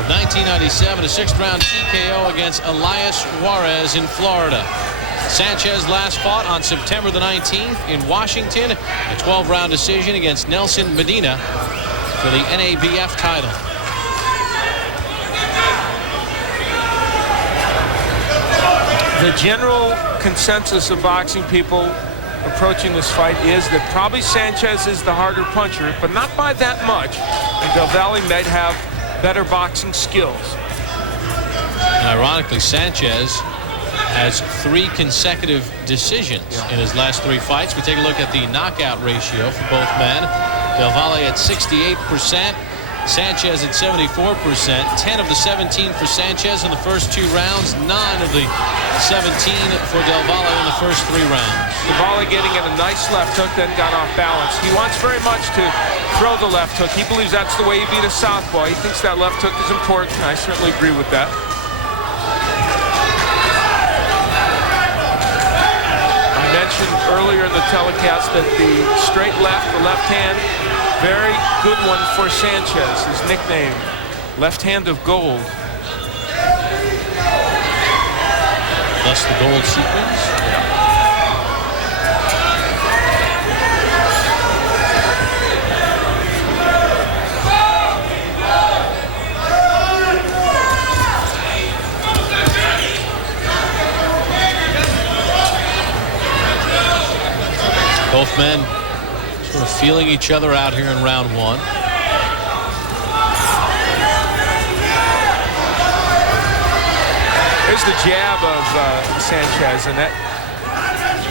of 1997, a 6th-round TKO against Elias Juarez in Florida. Sanchez last fought on September the 19th in Washington, a 12-round decision against Nelson Medina for the NABF title. The general consensus of boxing people approaching this fight is that probably Sanchez is the harder puncher, but not by that much. And Del Valle might have better boxing skills. And ironically, Sanchez has 3 consecutive decisions in his last 3 fights. We take a look at the knockout ratio for both men. Del Valle at 68%, Sanchez at 74%. 10 of the 17 for Sanchez in the first 2 rounds, 9 of the 17 for Del Valle in the first 3 rounds. Del Valle getting in a nice left hook, then got off balance. He wants very much to throw the left hook. He believes that's the way you beat a southpaw. He thinks that left hook is important. I certainly agree with that. I mentioned earlier in the telecast that the straight left, the left hand, very good one for Sanchez. His nickname, Left Hand of Gold. Thus the gold sequence. Both men sort of feeling each other out here in round 1. There's the jab of Sanchez, and that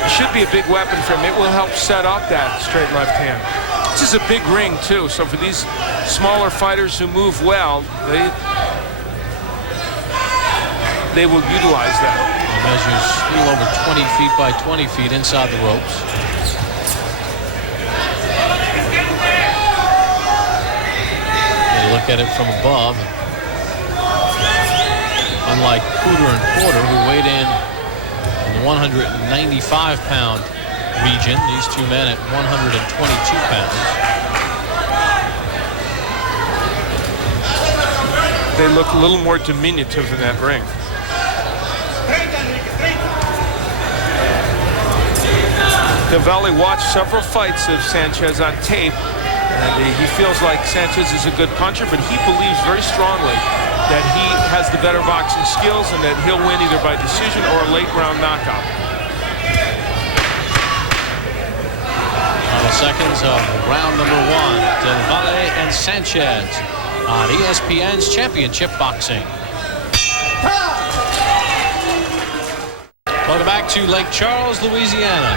should be a big weapon for him. It will help set up that straight left hand. This is a big ring, too, so for these smaller fighters who move well, they will utilize that. It measures a little over 20 feet by 20 feet inside the ropes. Look at it from above. Unlike Cooter and Porter, who weighed in the 195-pound region, these 2 men at 122 pounds. They look a little more diminutive in that ring. Del Valle watched several fights of Sanchez on tape. And he feels like Sanchez is a good puncher, but he believes very strongly that he has the better boxing skills and that he'll win either by decision or a late round knockout. Final seconds of round number 1. Del Valle and Sanchez on ESPN's Championship Boxing. Welcome back to Lake Charles, Louisiana.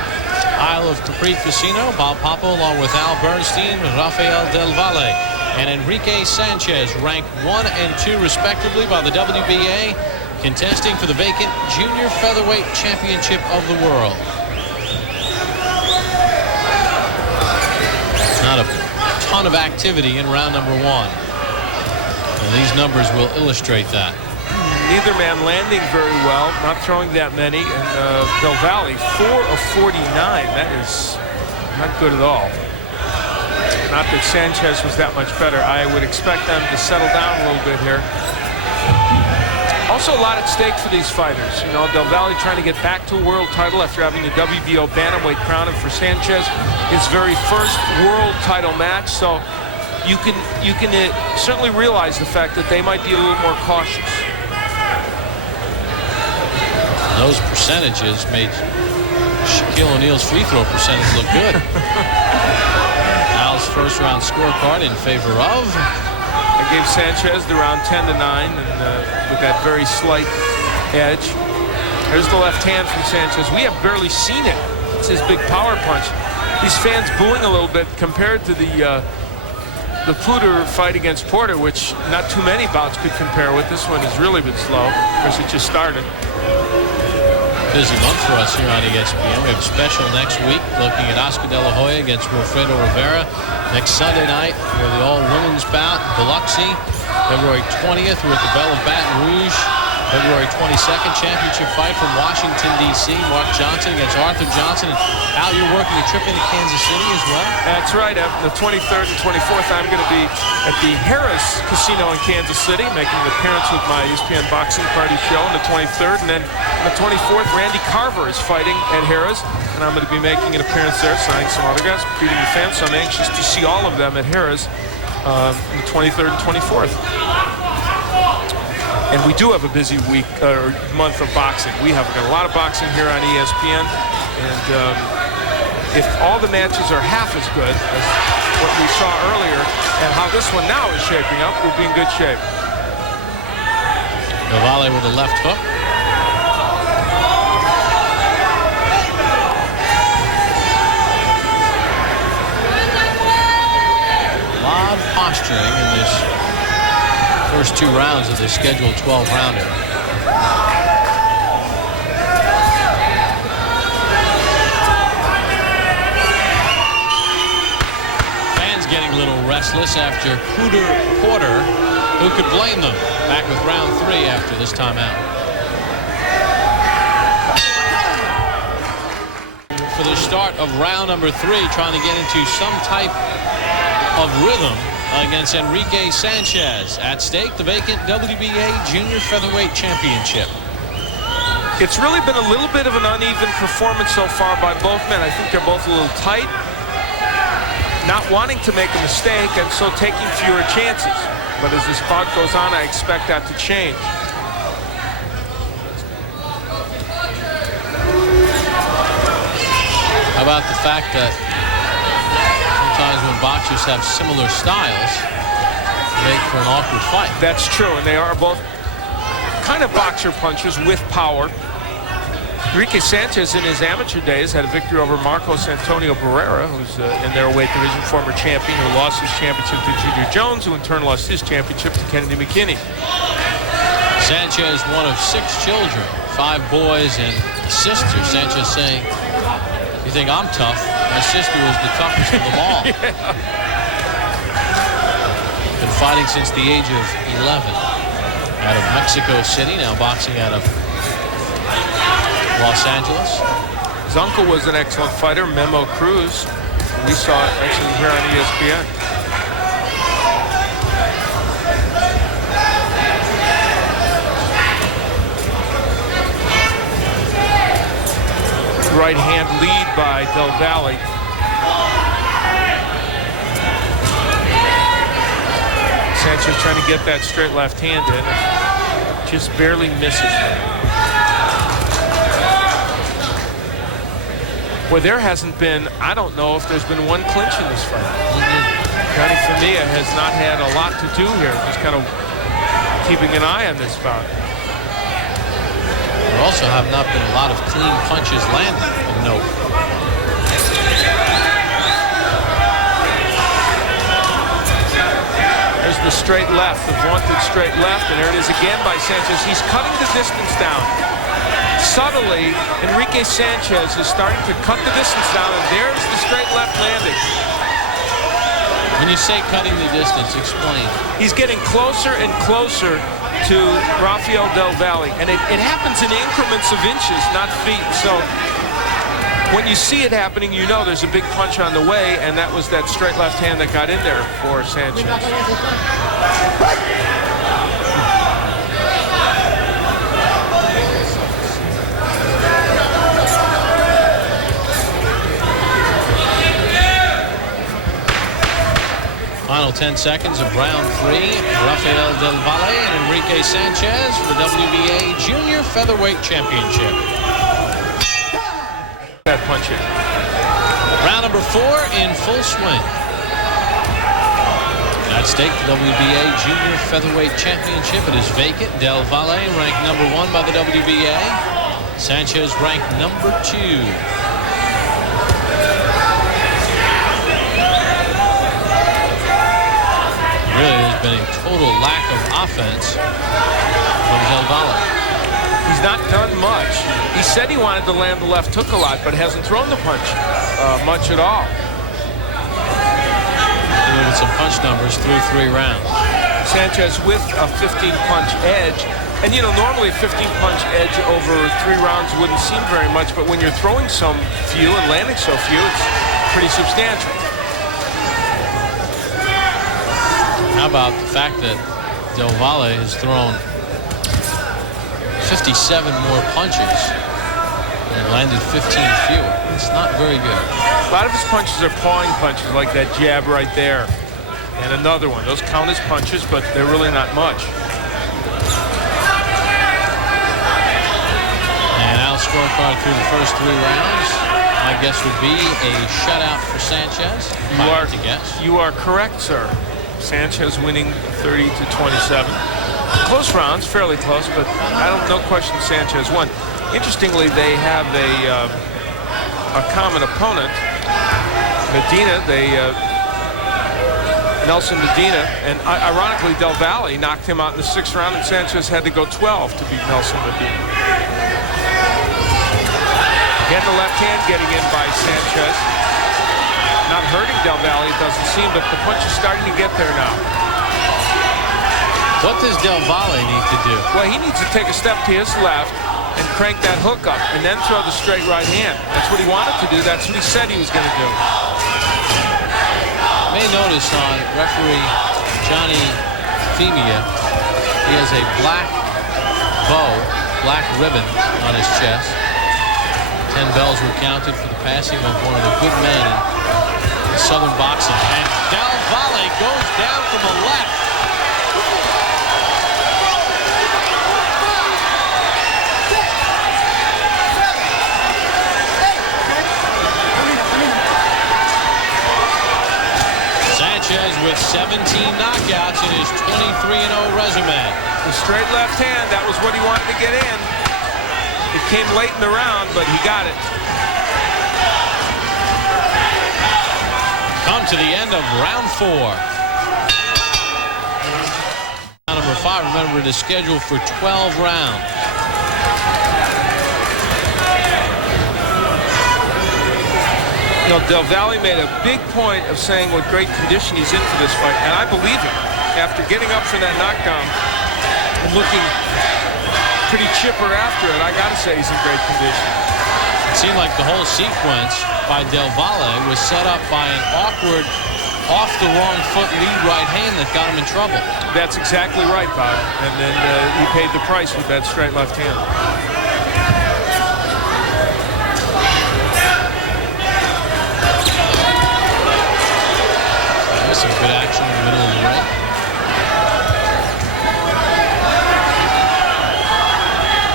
Isle of Capri Casino. Bob Papa along with Al Bernstein, Rafael Del Valle, and Enrique Sanchez, ranked 1 and 2 respectively by the WBA, contesting for the vacant Junior Featherweight Championship of the world. Not a ton of activity in round number 1. And these numbers will illustrate that. Neither man landing very well, not throwing that many, and Del Valle 4 of 49. That is not good at all. Not that Sanchez was that much better. I would expect them to settle down a little bit here. Also a lot at stake for these fighters. You know, Del Valle trying to get back to a world title after having the WBO bantamweight crown, and for Sanchez, his very first world title match. So you can certainly realize the fact that they might be a little more cautious. Those percentages made Shaquille O'Neal's free throw percentage look good. Al's first round scorecard in favor of. I gave Sanchez the round 10-9, and with that very slight edge. There's the left hand from Sanchez. We have barely seen it. It's his big power punch. These fans booing a little bit compared to the Puder fight against Porter, which not too many bouts could compare with. This one has really been slow. Of course, it just started. Busy month for us here on ESPN. We have a special next week looking at Oscar De La Hoya against Wilfredo Rivera. Next Sunday night, we have the all-women's bout, Biloxi. February 20th, we're at the Belle of Baton Rouge. February 22nd, championship fight from Washington, D.C. Mark Johnson against Arthur Johnson. And Al, you're working a trip into Kansas City as well? That's right. The 23rd and 24th, I'm going to be at the Harrah's Casino in Kansas City, making an appearance with my ESPN Boxing Party show on the 23rd. And then on the 24th, Randy Carver is fighting at Harrah's, and I'm going to be making an appearance there, signing some autographs, greeting the fans. So I'm anxious to see all of them at Harrah's on the 23rd and 24th. And we do have a busy week or month of boxing. We have got a lot of boxing here on ESPN, and if all the matches are half as good as what we saw earlier and how this one now is shaping up, we'll be in good shape. Valle with a left hook. A lot of posturing in this first 2 rounds of the scheduled 12-rounder. Fans getting a little restless after Cooter Porter. Who could blame them? Back with round 3 after this timeout. For the start of round number 3, trying to get into some type of rhythm against Enrique Sanchez. At stake, the vacant WBA Junior Featherweight Championship. It's really been a little bit of an uneven performance so far by both men. I think they're both a little tight, not wanting to make a mistake, and so taking fewer chances. But as this bout goes on, I expect that to change. How about the fact that sometimes when boxers have similar styles, make for an awkward fight? That's true, and they are both kind of boxer punchers with power. Enrique Sanchez in his amateur days had a victory over Marcos Antonio Barrera, who's in their weight division former champion, who lost his championship to Junior Jones, who in turn lost his championship to Kennedy McKinney. Sanchez, one of 6 children, 5 boys and a sister. Sanchez saying, "You think I'm tough? My sister was the toughest of them all." Yeah. Been fighting since the age of 11. Out of Mexico City, now boxing out of Los Angeles. His uncle was an excellent fighter, Memo Cruz. We saw it actually here on ESPN. Right hand lead by Del Valle. Sanchez trying to get that straight left hand in, and just barely misses. Well, there hasn't been, I don't know if there's been one clinch in this fight. Johnny Familia has not had a lot to do here, just kind of keeping an eye on this bout. There also have not been a lot of clean punches landed of note. There's the straight left, the vaunted straight left, and there it is again by Sanchez. He's cutting the distance down. Subtly, Enrique Sanchez is starting to cut the distance down, and there's the straight left landing. When you say cutting the distance, explain. He's getting closer and closer to Rafael Del Valle, and it happens in increments of inches, not feet. So when you see it happening, you know there's a big punch on the way, and that was that straight left hand that got in there for Sanchez. Final 10 seconds of round 3. Rafael Del Valle and Enrique Sanchez for the WBA Junior Featherweight Championship. That punch in. Round number 4 in full swing. At stake, the WBA Junior Featherweight Championship. It is vacant. Del Valle ranked number 1 by the WBA. Sanchez ranked number 2. Really, there's been a total lack of offense from Del Valle. He's not done much. He said he wanted to land the left hook a lot, but hasn't thrown the punch much at all. Look at some punch numbers through 3 rounds. Sanchez with a 15-punch edge. And, you know, normally a 15-punch edge over 3 rounds wouldn't seem very much, but when you're throwing so few and landing so few, it's pretty substantial. How about the fact that Del Valle has thrown 57 more punches and landed 15 fewer? It's not very good. A lot of his punches are pawing punches, like that jab right there. And another one. Those count as punches, but they're really not much. And our scorecard through the first 3 rounds, my guess would be a shutout for Sanchez. You are correct, sir. Sanchez winning 30-27. Close rounds, fairly close, but no question Sanchez won. Interestingly, they have a common opponent, Medina. Nelson Medina, and ironically, Del Valle knocked him out in the 6th round, and Sanchez had to go 12 to beat Nelson Medina. Again, the left hand getting in by Sanchez. Not hurting Del Valle, it doesn't seem, but the punch is starting to get there now. What does Del Valle need to do? Well, he needs to take a step to his left and crank that hook up, and then throw the straight right hand. That's what he wanted to do. That's what he said he was going to do. You may notice on referee Johnny Femia, he has a black bow, black ribbon on his chest. 10 bells were counted for the passing of one of the good men in Southern boxing. And Del Valle goes down from the left. Sanchez with 17 knockouts in his 23-0 resume. The straight left hand, that was what he wanted to get in. It came late in the round, but he got it. Come to the end of round 4. Number 5, remember, it is scheduled for 12 rounds. You know, Del Valle made a big point of saying what great condition he's in for this fight, and I believe him. After getting up from that knockdown and looking pretty chipper after it, I gotta say he's in great condition. It seemed like the whole sequence by Del Valle was set up by an awkward, off the wrong foot lead right hand that got him in trouble. That's exactly right, Bob. And then he paid the price with that straight left hand. There's some good action in the middle of the ring.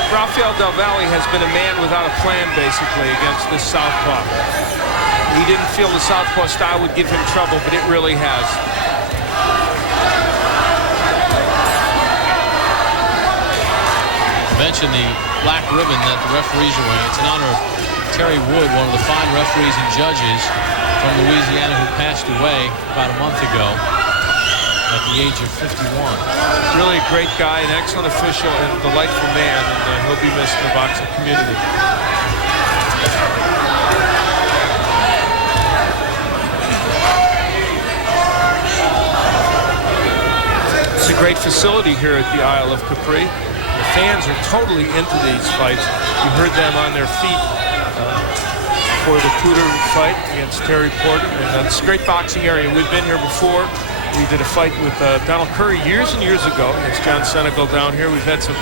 Rafael Del Valle has been a man without a plan, basically, against this southpaw. He didn't feel the southpaw style would give him trouble, but it really has. I mentioned the black ribbon that the referees are wearing. It's in honor of Terry Wood, one of the fine referees and judges from Louisiana who passed away about a month ago at the age of 51. Really a great guy, an excellent official, and a delightful man, and he'll be missed in the boxing community. It's a great facility here at the Isle of Capri. The fans are totally into these fights. You heard them on their feet for the Cooter fight against Terry Porter. And it's a great boxing area. We've been here before. We did a fight with Donald Curry years and years ago against John Senegal down here. We've had some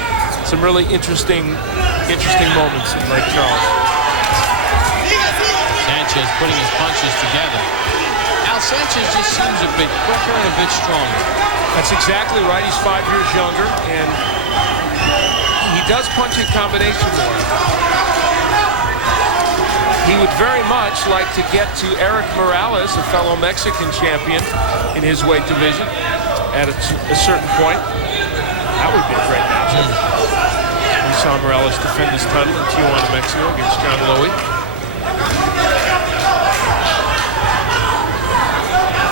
really interesting moments in Lake Charles. Sanchez putting his punches together. Al Sanchez just seems a bit quicker and a bit stronger. That's exactly right. He's 5 years younger, and he does punch in combination more. He would very much like to get to Eric Morales, a fellow Mexican champion in his weight division, at a certain point. That would be a great matchup. We saw Morales defend his title in Tijuana, Mexico against John Lowy.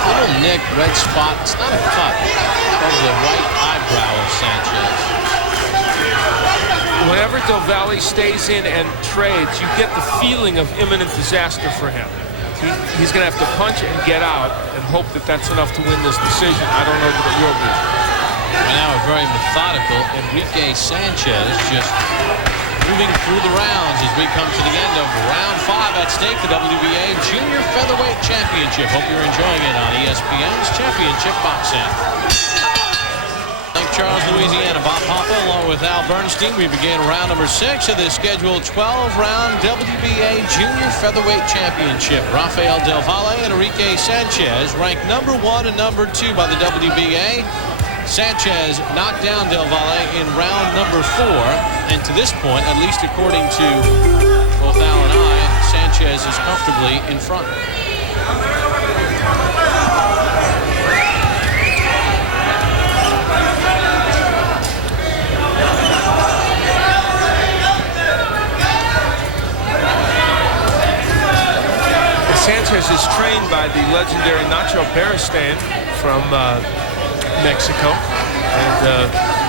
Little nick, red spot. It's not a cut. Over the right eyebrow of Sanchez. Whenever Del Valle stays in and trades, you get the feeling of imminent disaster for him. He's going to have to punch and get out and hope that that's enough to win this decision. I don't know that it will be. Right now, a very methodical Enrique Sanchez just moving through the rounds as we come to the end of round 5. At stake, the WBA Junior Featherweight Championship. Hope you're enjoying it on ESPN's Championship Boxing. St. Charles, Louisiana. Bob Papa along with Al Bernstein. We begin round number 6 of this scheduled 12-round WBA Junior Featherweight Championship. Rafael Del Valle and Enrique Sanchez ranked number 1 and number 2 by the WBA. Sanchez knocked down Del Valle in round number 4, and to this point, at least according to both Al and I, Sanchez is comfortably in front. Sanchez is trained by the legendary Nacho Beristain from Mexico, and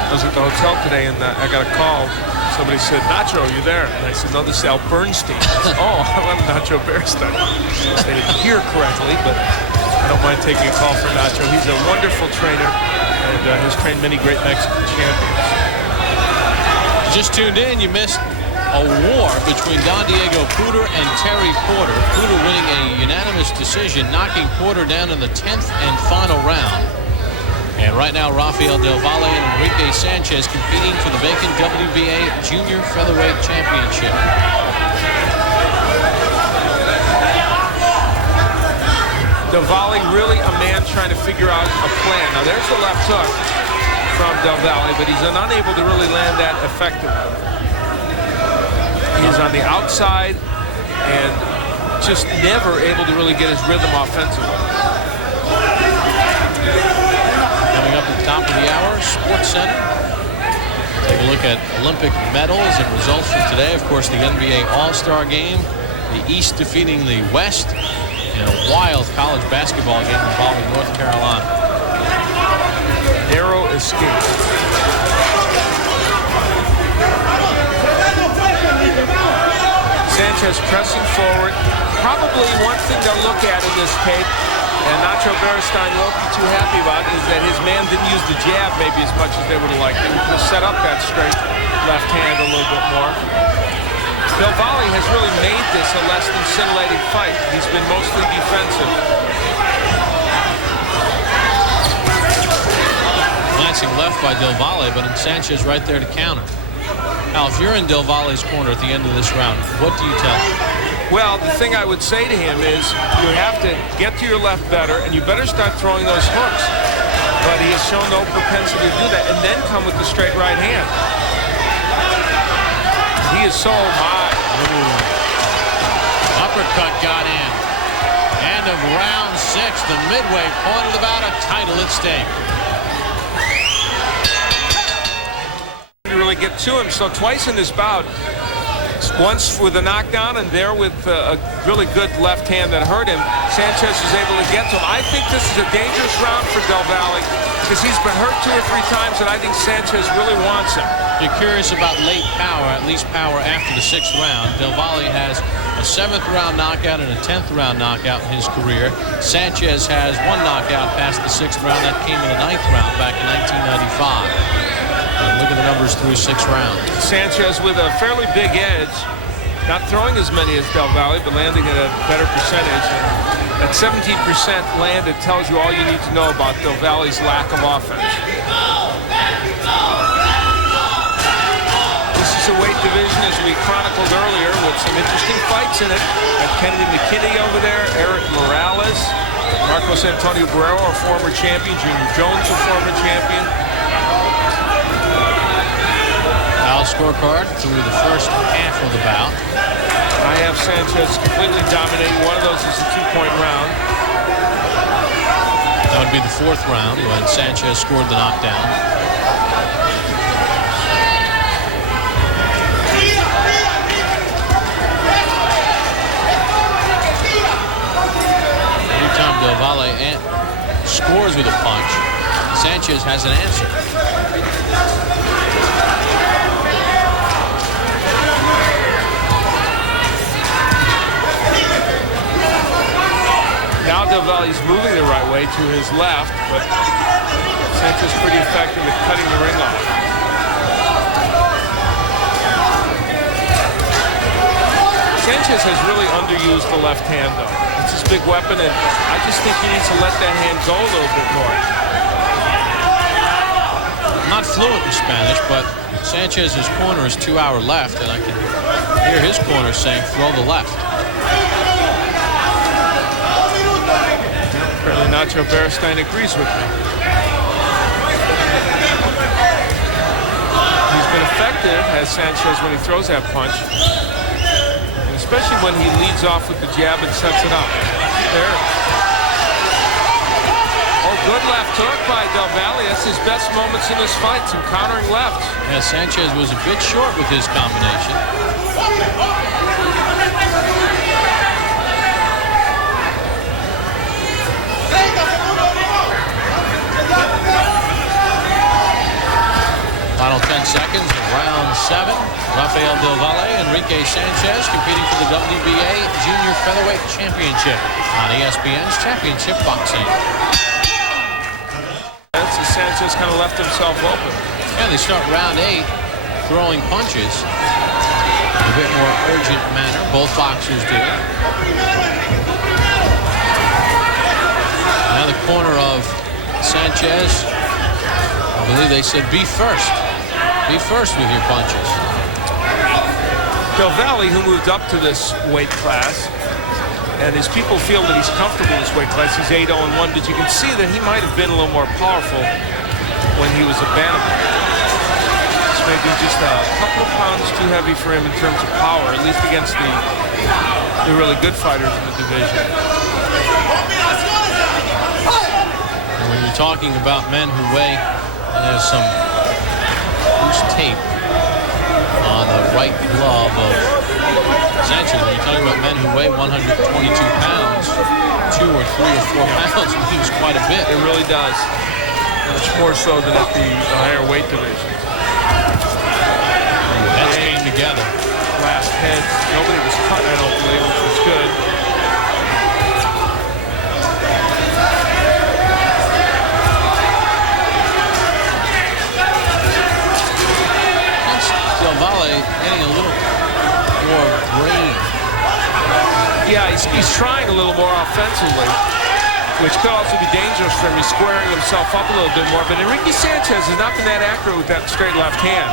I was at the hotel today, and I got a call. Somebody said, "Nacho, you there?" And I said, "No, this is Al Bernstein." Said, "Oh, I'm Nacho Beristain." They didn't hear correctly, but I don't mind taking a call for Nacho. He's a wonderful trainer and has trained many great Mexican champions. Just tuned in, you missed a war between Don Diego Puder and Terry Porter. Puder winning a unanimous decision, knocking Porter down in the 10th and final round. And right now, Rafael Del Valle and Enrique Sanchez competing for the vacant WBA Junior Featherweight Championship. Del Valle really a man trying to figure out a plan. Now there's the left hook from Del Valle, but he's unable to really land that effectively. He's on the outside and just never able to really get his rhythm offensively. Coming up at the top of the hour, Sports Center. Take a look at Olympic medals and results from today. Of course, the NBA All-Star Game. The East defeating the West in a wild college basketball game involving North Carolina. Narrow escape. Sanchez pressing forward. Probably one thing to look at in this tape, and Nacho Beristain won't be too happy about, is that his man didn't use the jab maybe as much as they would have liked. They would have set up that straight left hand a little bit more. Del Valle has really made this a less than scintillating fight. He's been mostly defensive. Glancing left by Del Valle, but Sanchez right there to counter. Now, if you're in Del Valle's corner at the end of this round, what do you tell him? Well, the thing I would say to him is you have to get to your left better, and you better start throwing those hooks. But he has shown no propensity to do that, and then come with the straight right hand. He is so high. Uppercut got in. End of round 6, the midway point of the bout, a title at stake. To really get to him, so twice in this bout, once with a knockdown and there with a really good left hand that hurt him, Sanchez was able to get to him. I think this is a dangerous round for Del Valle because he's been hurt 2 or 3 times, and I think Sanchez really wants him. You're curious about late power, at least power after the 6th round. Del Valle has a 7th round knockout and a 10th round knockout in his career. Sanchez has 1 knockout past the 6th round. That came in the 9th round back in 1995. And look at the numbers through 6 rounds. Sanchez with a fairly big edge, not throwing as many as Del Valle, but landing at a better percentage. And at 17% landed tells you all you need to know about Del Valle's lack of offense. This is a weight division, as we chronicled earlier, with some interesting fights in it. Got Kennedy McKinney over there, Eric Morales, Marcos Antonio Guerrero, a former champion, Junior Jones, a former champion. Our scorecard through the first half of the bout. I have Sanchez completely dominating. One of those is a 2-point round. That would be the 4th round when Sanchez scored the knockdown. Anytime Del Valle scores with a punch, Sanchez has an answer. Now Del Valle's moving the right way to his left, but Sanchez pretty effective at cutting the ring off. Sanchez has really underused the left hand, though. It's his big weapon, and I just think he needs to let that hand go a little bit more. I'm not fluent in Spanish, but Sanchez's corner is 2 hour left, and I can hear his corner saying, throw the left. Apparently Nacho Beristain agrees with me. He's been effective, as Sanchez, when he throws that punch. Especially when he leads off with the jab and sets it up. There. Oh, good left hook by Del Valle. That's his best moments in this fight, some countering left. Yeah, Sanchez was a bit short with his combination. Final 10 seconds of round 7. Rafael Del Valle, Enrique Sanchez competing for the WBA Junior Featherweight Championship on ESPN's Championship Boxing. Sanchez kind of left himself open. And they start round 8 throwing punches in a bit more urgent manner. Both boxers do. Now the corner of Sanchez. I believe they said be first. Be first with your punches. Del Valle, who moved up to this weight class, and his people feel that he's comfortable in this weight class. He's 8-0-1, but you can see that he might have been a little more powerful when he was a bantamweight. This may be just a couple of pounds too heavy for him in terms of power, at least against the really good fighters in the division. And when you're talking about men who weigh, there's some loose tape on the right glove of Sanchez. When you're talking about men who weigh 122 pounds, 2 or 3 or 4 pounds means quite a bit. It really does. Much more so than at the higher weight divisions. Heads came together. Last head. Nobody was cut, I don't believe, which was good. Del Valle getting a little more brain. Yeah, he's trying a little more offensively, which could also be dangerous for him. He's squaring himself up a little bit more. But Enrique Sanchez has not been that accurate with that straight left hand.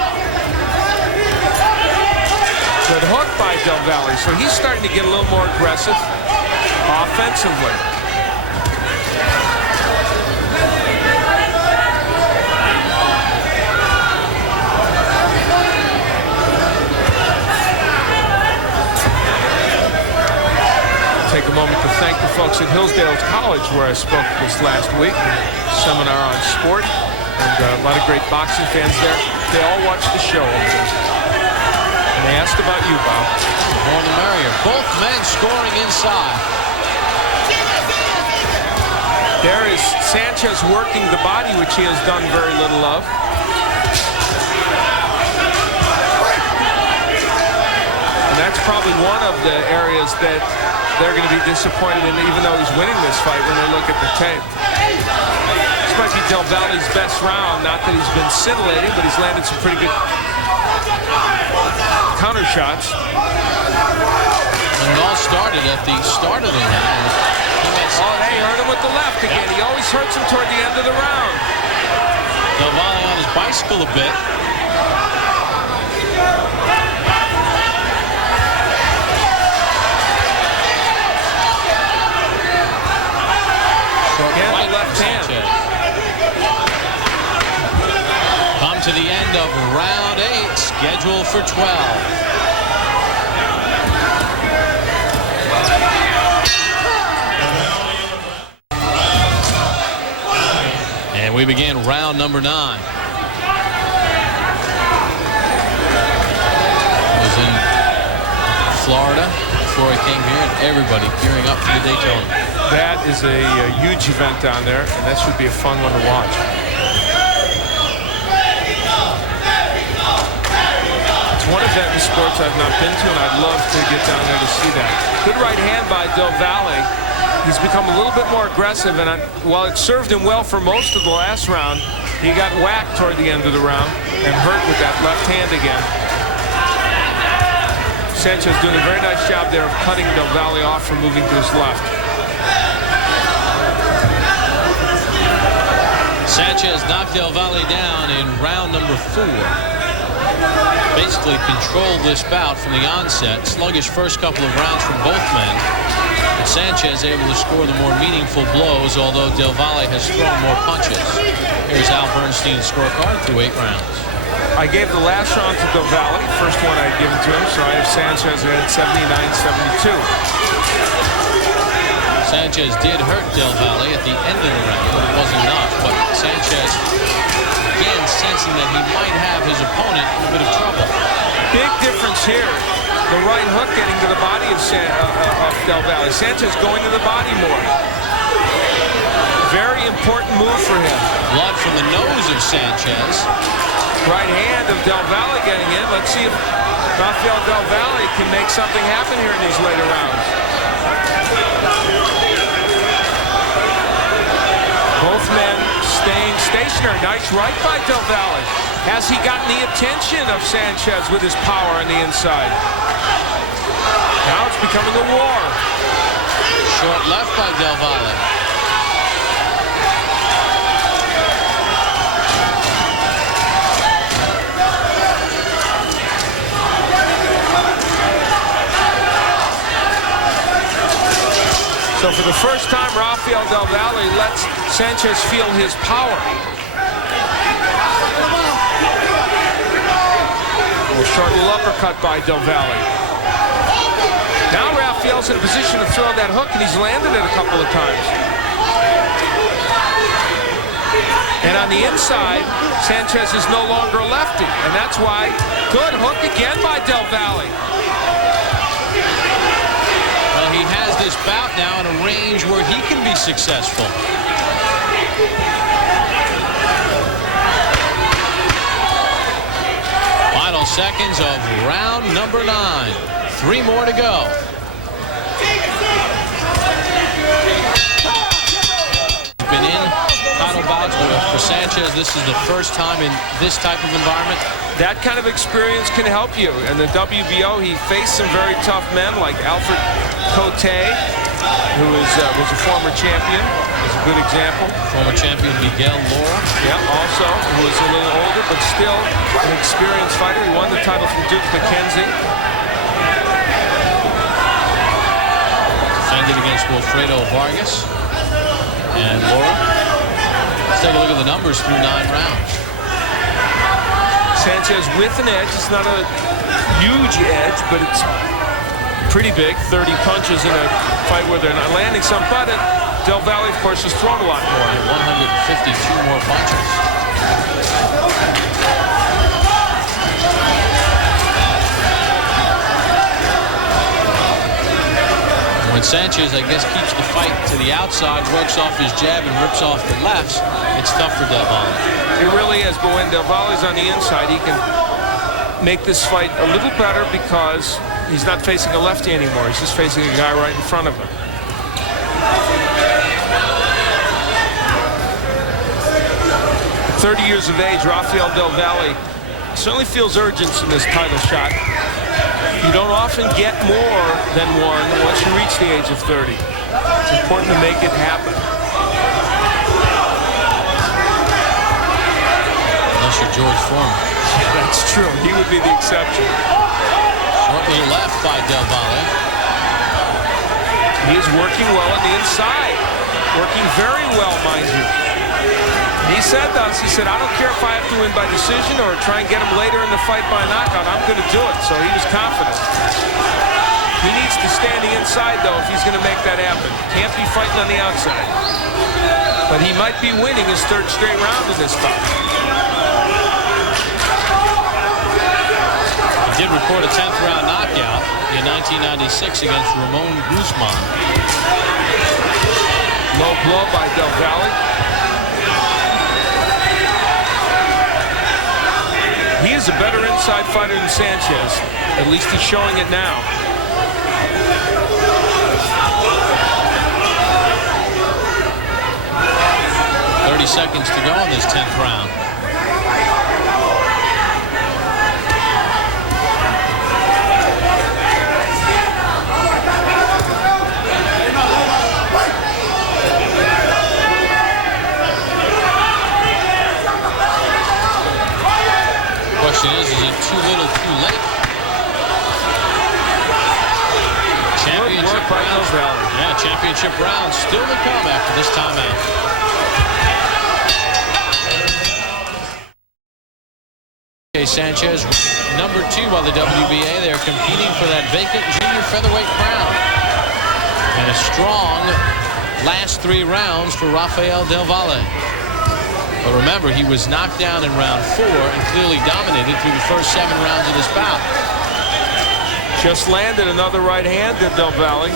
Good hook by Del Valle. So he's starting to get a little more aggressive offensively. Take a moment to thank the folks at Hillsdale College, where I spoke this last week, seminar on sport, and a lot of great boxing fans there. They all watched the show. And they asked about you, Bob. The more the merrier. Both men scoring inside. There is Sanchez working the body, which he has done very little of. And that's probably one of the areas that they're going to be disappointed in, even though he's winning this fight when they look at the tape. This might be Del Valle's best round. Not that he's been scintillating, but he's landed some pretty good counter shots. And it all started at the start of the round. Oh, hey, hurt him with the left again. He always hurts him toward the end of the round. Del Valle on his bicycle a bit. Again, the left hand. Come to the end of round 8, scheduled for 12. And we begin round number 9. I was in Florida before I came here, and everybody gearing up for the Daytona. That is a huge event down there, and that should be a fun one to watch. It's one event in sports I've not been to, and I'd love to get down there to see that. Good right hand by Del Valle. He's become a little bit more aggressive, and while it served him well for most of the last round, He got whacked toward the end of the round and hurt with that left hand again. Sanchez doing a very nice job there of cutting Del Valle off from moving to his left. Sanchez knocked Del Valle down in round number 4. Basically controlled this bout from the onset. Sluggish first couple of rounds from both men. But Sanchez able to score the more meaningful blows, although Del Valle has thrown more punches. Here's Al Bernstein's scorecard through 8 rounds. I gave the last round to Del Valle, first one I'd given to him, so I have Sanchez at 79-72. Sanchez did hurt Del Valle at the end of the round, but it wasn't enough. But Sanchez, again, sensing that he might have his opponent in a bit of trouble. Big difference here. The right hook getting to the body of Del Valle. Sanchez going to the body more. Very important move for him. Blood from the nose of Sanchez. Right hand of Del Valle getting in. Let's see if Rafael Del Valle can make something happen here in these later rounds. Both men staying stationary. Nice right by Del Valle. Has he gotten the attention of Sanchez with his power on the inside? Now it's becoming a war. Short left by Del Valle. So for the first time, Rafael Del Valle lets Sanchez feel his power. A short little uppercut by Del Valle. Now Rafael's in a position to throw that hook, and he's landed it a couple of times. And on the inside, Sanchez is no longer a lefty, and that's why good hook again by Del Valle. Well, he has this bout now in a range where he can be successful. Final seconds of round number 9. 3 more to go. Been in title bouts, but for Sanchez, this is the first time in this type of environment. That kind of experience can help you. In the WBO, he faced some very tough men like Alfred Cote, who was a former champion, is a good example. Former champion Miguel Lara. Yeah, also, who was a little older, but still an experienced fighter. He won the title from Duke McKenzie. Defended against Wilfredo Vargas and Lara. Let's take a look at the numbers through 9 rounds. Sanchez with an edge. It's not a huge edge, but it's pretty big. 30 punches in a fight where they're not landing some. But Del Valle, of course, has thrown a lot more. 152 more punches. When Sanchez, I guess, keeps the fight to the outside, works off his jab and rips off the lefts, it's tough for Del Valle. It really is, but when Del Valle's on the inside, he can make this fight a little better because he's not facing a lefty anymore. He's just facing a guy right in front of him. At 30 years of age, Rafael Del Valle certainly feels urgency in this title shot. You don't often get more than one once you reach the age of 30. It's important to make it happen. Unless you're George Foreman. That's true. He would be the exception. Short little left by Del Valle. He is working well on the inside. Working very well, mind you. He said thus, he said, I don't care if I have to win by decision or try and get him later in the fight by knockout. I'm going to do it. So he was confident. He needs to stay on the inside, though, if he's going to make that happen. Can't be fighting on the outside. But he might be winning his 3rd straight round in this fight. He did record a 10th round knockout in 1996 against Ramon Guzman. Low blow by Del Valle. He is a better inside fighter than Sanchez. At least he's showing it now. 30 seconds to go in this 10th round. Question is it too little, too late? Championship round. Yeah, championship round still to come after this timeout. Sanchez, number 2 by the WBA. They're competing for that vacant junior featherweight crown. And a strong last 3 rounds for Rafael Del Valle. But remember, he was knocked down in round 4 and clearly dominated through the first 7 rounds of this bout. Just landed another right hand at Del Valle.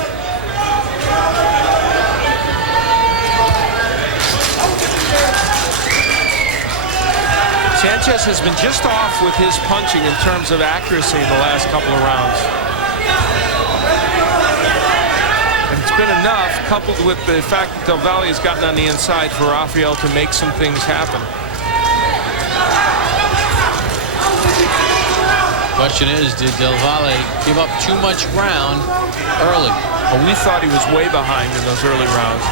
Sanchez has been just off with his punching in terms of accuracy in the last couple of rounds. And it's been enough, coupled with the fact that Del Valle has gotten on the inside, for Rafael to make some things happen. Question is, did Del Valle give up too much ground early? Well, we thought he was way behind in those early rounds.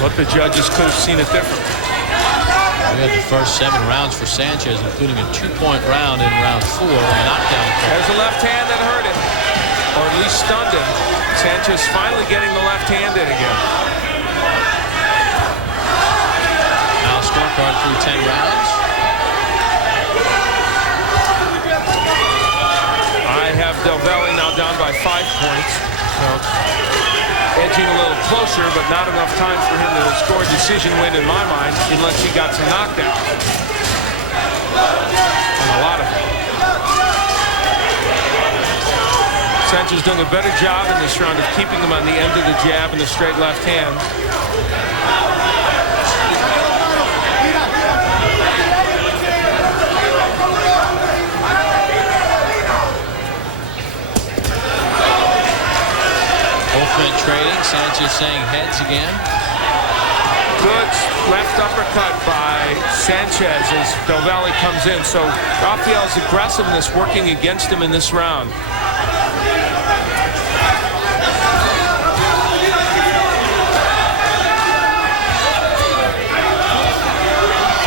But the judges could have seen it differently. We had the first 7 rounds for Sanchez, including a 2-point round in round 4 and a knockdown. There's a left hand that hurt him, or at least stunned him. Sanchez finally getting the left hand in again. Now scorecard through 10 rounds. I have Del Valle now down by 5 points. So edging a little closer, but not enough time for him to score a decision win in my mind, unless he got some knockdown. And a lot of them. Sanchez doing a better job in this round of keeping him on the end of the jab and the straight left hand. Trading. Sanchez saying heads again. Good left uppercut by Sanchez as Del Valle comes in. So Rafael's aggressiveness working against him in this round.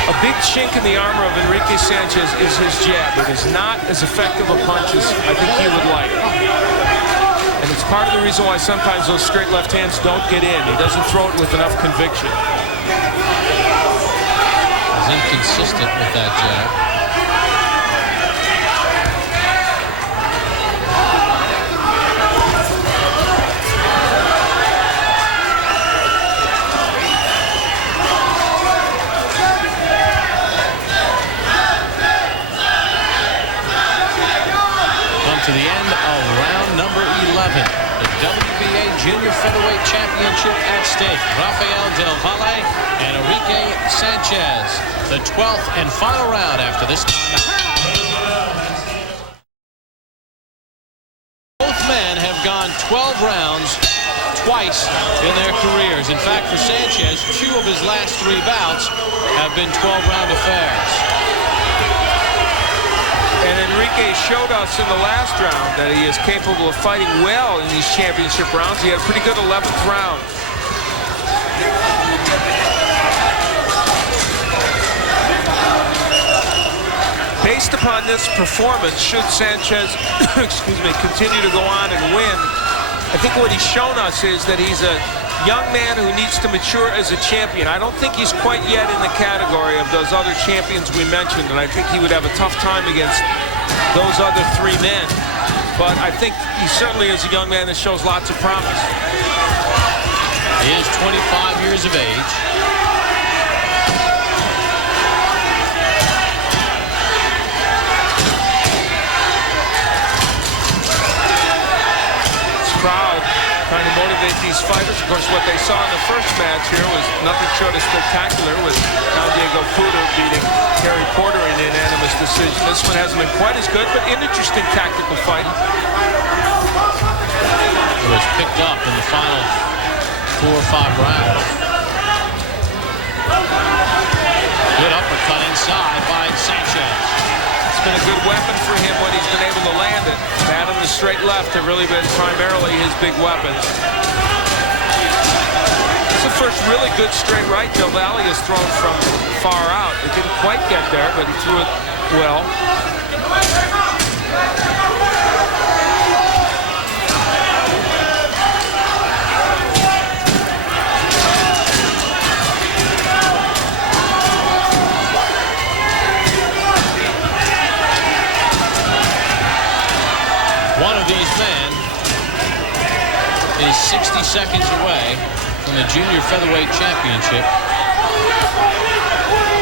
A big chink in the armor of Enrique Sanchez is his jab. It is not as effective a punch as I think he would like. And it's part of the reason why sometimes those straight left hands don't get in. He doesn't throw it with enough conviction. He's inconsistent with that jab. Come to the end of round number 11. The WBA Junior Featherweight Championship at stake. Rafael Del Valle and Enrique Sanchez. The 12th and final round after this time. Both men have gone 12 rounds twice in their careers. In fact, for Sanchez, 2 of his last 3 bouts have been 12-round affairs. And Enrique showed us in the last round that he is capable of fighting well in these championship rounds. He had a pretty good 11th round. Based upon this performance, should Sanchez continue to go on and win, I think what he's shown us is that he's a young man who needs to mature as a champion. I don't think he's quite yet in the category of those other champions we mentioned, and I think he would have a tough time against those other 3 men. But I think he certainly is a young man that shows lots of promise. He is 25 years of age. Crowd trying to motivate these fighters. Of course, what they saw in the first match here was nothing short of spectacular, with Juan Diego Puder beating Terry Porter in an unanimous decision. This one hasn't been quite as good, but an interesting tactical fight. It was picked up in the final 4 or 5 rounds. Good uppercut inside by Sanchez. It's been a good weapon for him when he's been able to land it. That and the straight left have really been primarily his big weapons. It's the first really good straight right Del Valle has thrown from far out. It didn't quite get there, but he threw it well. One of these men is 60 seconds away from the Junior Featherweight Championship.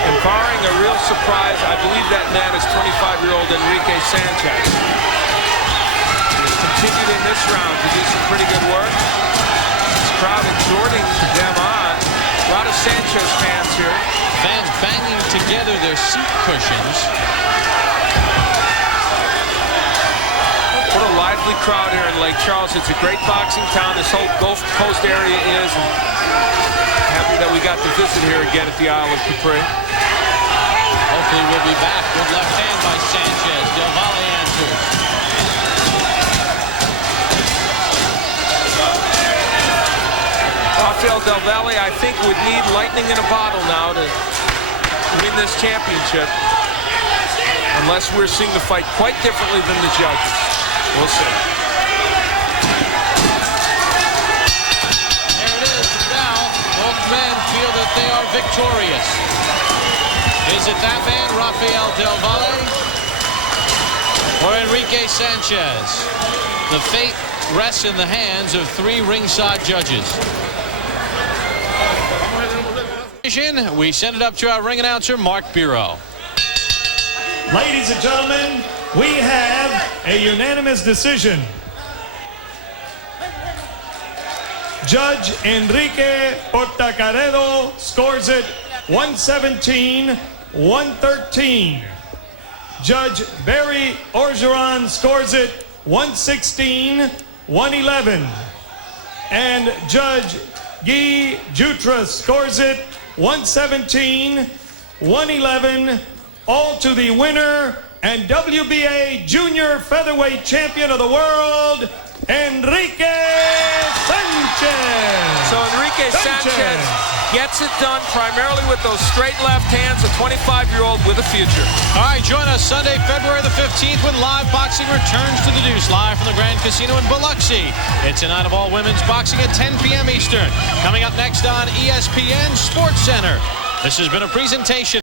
And barring a real surprise, I believe that man is 25-year-old Enrique Sanchez. He's continued in this round to do some pretty good work. This crowd exhorting them on. A lot of Sanchez fans here. Fans banging together their seat cushions. What a lively crowd here in Lake Charles. It's a great boxing town. This whole Gulf Coast area is. And happy that we got to visit here again at the Isle of Capri. Hopefully we'll be back. Good left hand by Sanchez. Del Valle answers. Rafael Del Valle, I think, would need lightning in a bottle now to win this championship. Unless we're seeing the fight quite differently than the judges. We'll see. There it is. Now, both men feel that they are victorious. Is it that man, Rafael Del Valle, or Enrique Sanchez? The fate rests in the hands of three ringside judges. We send it up to our ring announcer, Mark Biro. Ladies and gentlemen, we have a unanimous decision. Judge Enrique Portacaredo scores it 117-113. Judge Barry Orgeron scores it 116-111. And Judge Guy Jutra scores it 117-111. All to the winner and WBA Junior Featherweight Champion of the world, Enrique Sanchez. So Enrique Sanchez gets it done primarily with those straight left hands, a 25-year-old with a future. All right, join us Sunday, February the 15th when live boxing returns to the Deuce, live from the Grand Casino in Biloxi. It's a night of all women's boxing at 10 p.m. Eastern. Coming up next on ESPN Sports Center. This has been a presentation